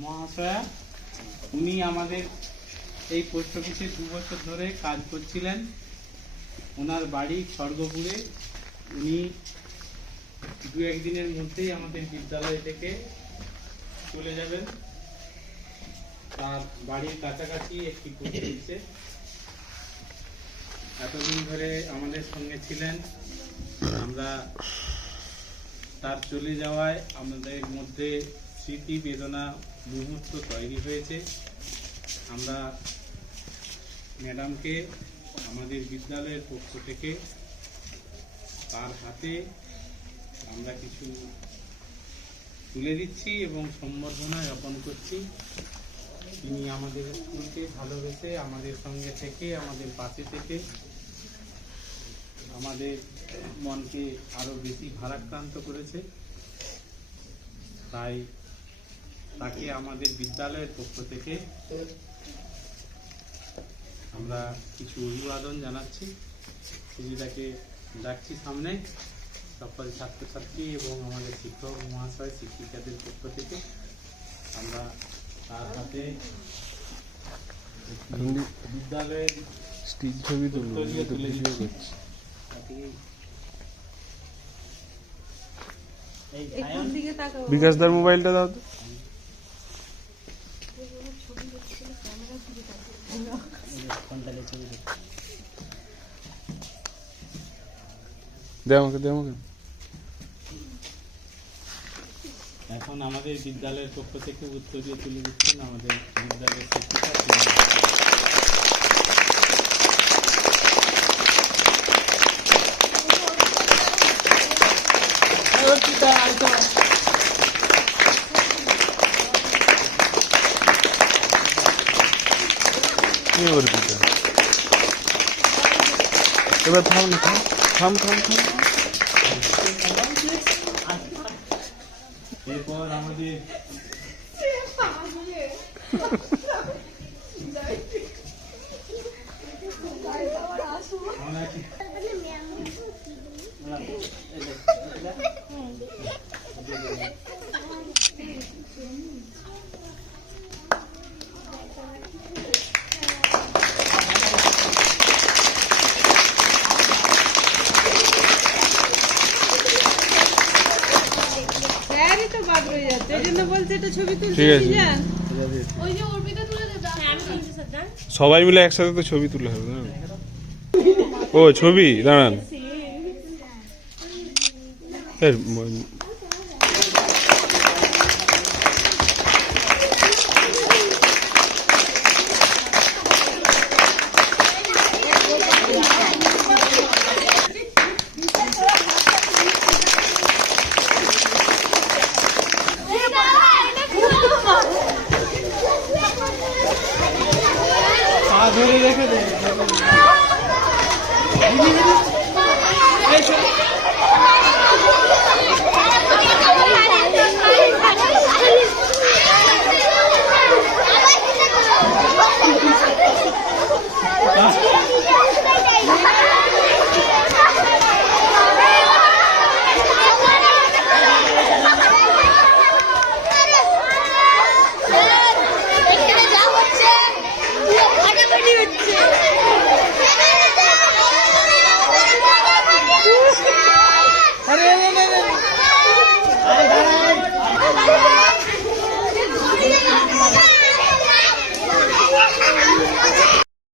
মহাশয়া, উনি আমাদের এই পোস্ট অফিসে 2 বছর ধরে কাজ করছিলেন। ওনার বাড়ি খড়গপুরে। উনি 2-1 দিনের মধ্যেই আমাদের বিদ্যালয় থেকে চলে যাবেন। তার বাড়ির কাছাকাছি একটি পোস্ট অফিসে এতদিন ধরে আমাদের সঙ্গে ছিলেন। আমরা তার চলে যাওয়ায় আমাদের মধ্যে স্মৃতি বেদনা মুহূর্ত তৈরি হয়েছে। আমরা ম্যাডামকে আমাদের বিদ্যালয়ের পক্ষ থেকে তার হাতে আমরা কিছু তুলে দিচ্ছি এবং সম্বর্ধনা জ্ঞাপন করছি। তিনি আমাদের স্কুলকে ভালোবেসে আমাদের সঙ্গে থেকে, আমাদের পাশে থেকে আমাদের মনকে আরো বেশি ভারাক্রান্ত করেছে। তাই তাকে আমাদের বিদ্যালয়ের পক্ষ থেকে আমরা কিছু অভিবাদন জানাচ্ছি। সুবিধাকে ডাকছি সামনে, সকল ছাত্রছাত্রী এবং আমাদের শিক্ষক মহাশয় শিক্ষিকাদের পক্ষ থেকে আমরা তার হাতে বিদ্যালয়ের ছবি তুলে দিচ্ছি। বিকাশদার মোবাইলটা দাও তো। দে আমাকে। এখন আমাদের বিদ্যালয়ের পক্ষ থেকে উত্তরীয় তুলে দিচ্ছেন আমাদের বিদ্যালয়ের শিক্ষিকা। এবার থাম। এরপর আমাদের সবাই মিলে একসাথে তো ছবি তুলে হবে। ও ছবি দাঁড়ান। ধরে রেখে দেয়।